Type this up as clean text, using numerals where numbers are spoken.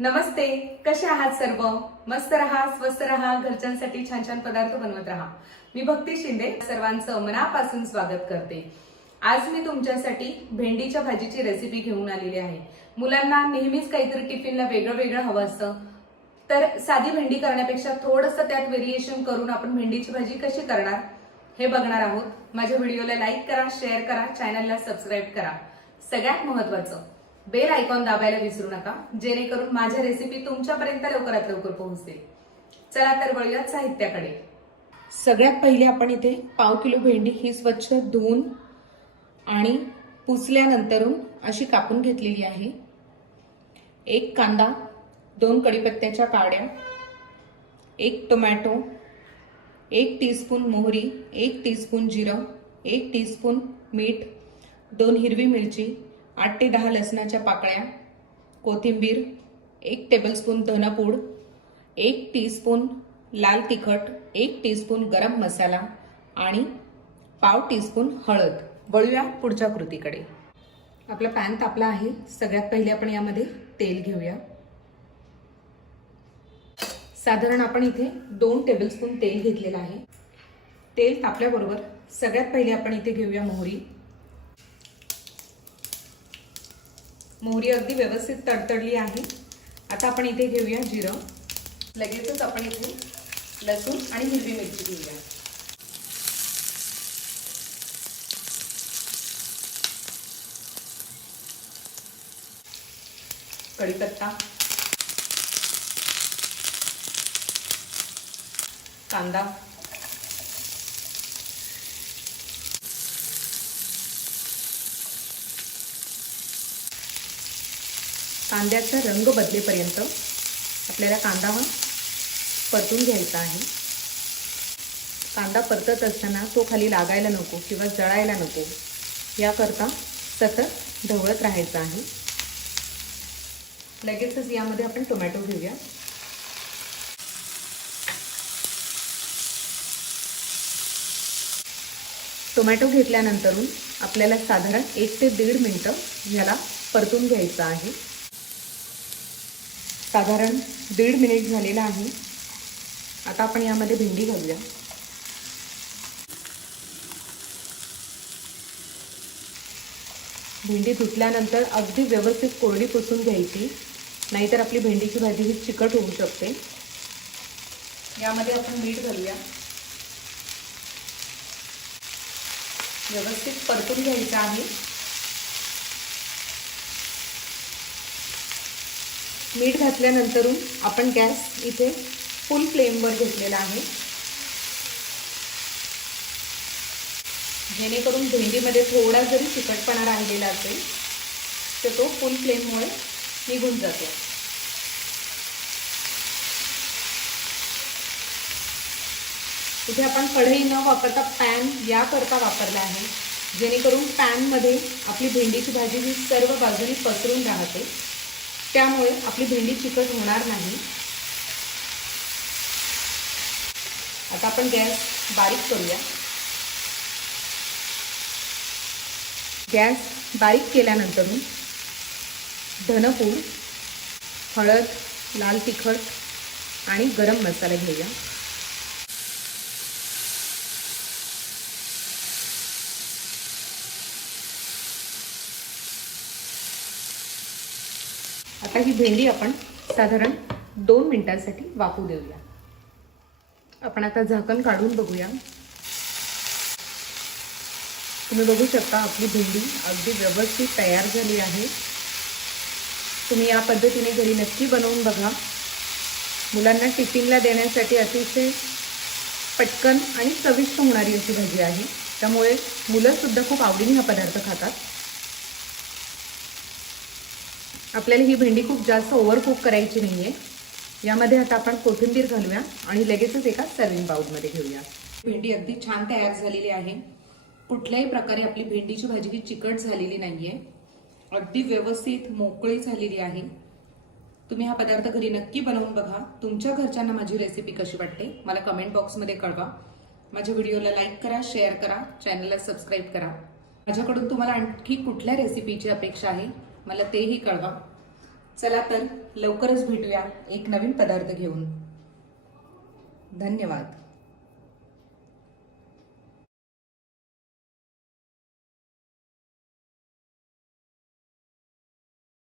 नमस्ते, कसे आहात सर्व? मस्त रहा, स्वस्थ रहा, घरच्यांसाठी छान छान पदार्थ बनवत रहा। मी भक्ती शिंदे सर्वांचं मनापासून स्वागत करते। आज मी तुमच्यासाठी भेंडीच्या भाजीची रेसिपी घेऊन आलेली आहे। मुलांना नेहमीच काहीतरी टिफिनला वेगळं वेगळं हवं असतं, तर साधी भेंडी करण्यापेक्षा थोडंसं त्यात व्हेरिएशन करून आपण भेंडीची भाजी कशी करणार हे बघणार आहोत। माझ्या व्हिडिओला लाईक करा, शेअर करा, चॅनलला सबस्क्राईब करा। सगळ्यात महत्त्वाचं बेल आयकॉन दाबायला विसरू नका, जेणेकरून माझ्या रेसिपी तुमच्यापर्यंत लवकरात लवकर पोहोचतील। चला तर वळूयात साहित्याकडे। सगळ्यात पहिले आपण इथे पाव किलो भेंडी ही स्वच्छ धुवून आणि पुसल्यानंतरून अशी कापून घेतलेली आहे। एक कांदा, 2 कढीपत्त्याच्या काड्या, 1 टोमॅटो, 1 टीस्पून मोहरी, 1 टीस्पून जिरं, 1 टीस्पून मीठ, 2 हिरवी मिरची, 8 ते 10 लसणाच्या पाकळ्या, कोथिंबीर, 1 टेबलस्पून धनपूड, 1 टीस्पून लाल तिखट, 1 टीस्पून गरम मसाला आणि पाव टीस्पून हळद। वळूया पुढच्या कृतीकडे। आपला पॅन तापला आहे। सगळ्यात पहिले आपण यामध्ये तेल घेऊया। साधारण आपण इथे 2 टेबलस्पून तेल घेतलेलं आहे। तेल तापल्याबरोबर सगळ्यात पहिले आपण इथे घेऊया मोहरी। मोहरी अगदी व्यवस्थित तडतडली आहे। आता आपण इथे घेऊया जिरं। लगेचच आपण इथे लसूण आणि हिरवी मिरची घेऊया। कढीपत्ता, कांदा, कांद्याचा रंग बदलेपर्यंत आपल्याला कांदा हा परतून घ्यायचा आहे। कांदा परतत असताना तो खाली लागायला नको किंवा जळायला नको, याकरता सतत ढवळत राहायचं आहे। लगेचच यामध्ये आपण टोमॅटो घेऊया। टोमॅटो घेतल्यानंतर आपल्याला साधारण 1 ते 1.5 मिनिटं याला परतून घ्यायचं आहे। साधारण 1.5 मिनिट झालेला आहे। आता आपण यामध्ये भेंडी घालूया। भेंडी धुतल्यानंतर अगदी व्यवस्थित कोरडी पुसून घ्यायची, नाहीतर आपली भेंडीची भाजी ही चिकट होऊ शकते। यामध्ये आपण मीठ घालूया। व्यवस्थित परतून घ्यायचं आहे। मीठ घातल्यानंतर आपण गॅस इथे फुल फ्लेमवर घेतलेला आहे, जेणेकरून भेंडीमध्ये थोडा जरी चिकटपणा राहिलेला असेल तर तो फुल फ्लेममुळे निघून जातो। इथे आपण कढई न वापरता पॅन याकरता वापरला आहे, जेणेकरून पॅनमध्ये आपली भेंडीची भाजी ही सर्व बाजूनी पसरून राहते, त्यामुळे आपली भेंडी चिकट होणार नाही। आता आपण गॅस बारीक करूया। गॅस बारीक केल्यानंतर धनपूड, हळद, लाल तिखट आणि गरम मसाला घेऊया। आता ही भेंडी आपण साधारण 2 मिनिटांसाठी वाफू देऊया। आपण आता झाकण काढून बघूया। तुम्ही बघू शकता आपली भेंडी अगदी व्यवस्थित तयार झाली आहे। तुम्ही या पद्धतीने घरी नक्की बनवून बघा। मुलांना टिफिनला देण्यासाठी अतिशय पटकन आणि चविष्ट होणारी अशी भाजी आहे, त्यामुळे मुलं सुद्धा खूप आवडीने हा पदार्थ खातात। आपल्याला ही भेंडी खूप जास्त ओव्हरकुक करायची नाहीये। यामध्ये आता आपण कोथिंबीर घालूया आणि लगेचच एका सर्विंग बाउलमध्ये घेऊया। भेंडी अगदी छान तयार झालेली आहे। कुठल्याही प्रकारे आपली भेंडीची भाजी ही चिकट झालेली नाहीये, अगदी व्यवस्थित मोकळी झालेली आहे। तुम्ही हा पदार्थ घरी नक्की बनवून बघा। तुमच्या घरच्यांना माझी रेसिपी कशी वाटते मला कमेंट बॉक्समध्ये कळवा। माझ्या व्हिडिओला लाईक करा, शेअर करा, चॅनलला सबस्क्राईब करा। माझ्याकडून तुम्हाला आणखी कुठल्या रेसिपीची अपेक्षा आहे मला तेही कळवा। चला तर लवकरच भेटूया एक नवीन पदार्थ घेऊन. धन्यवाद.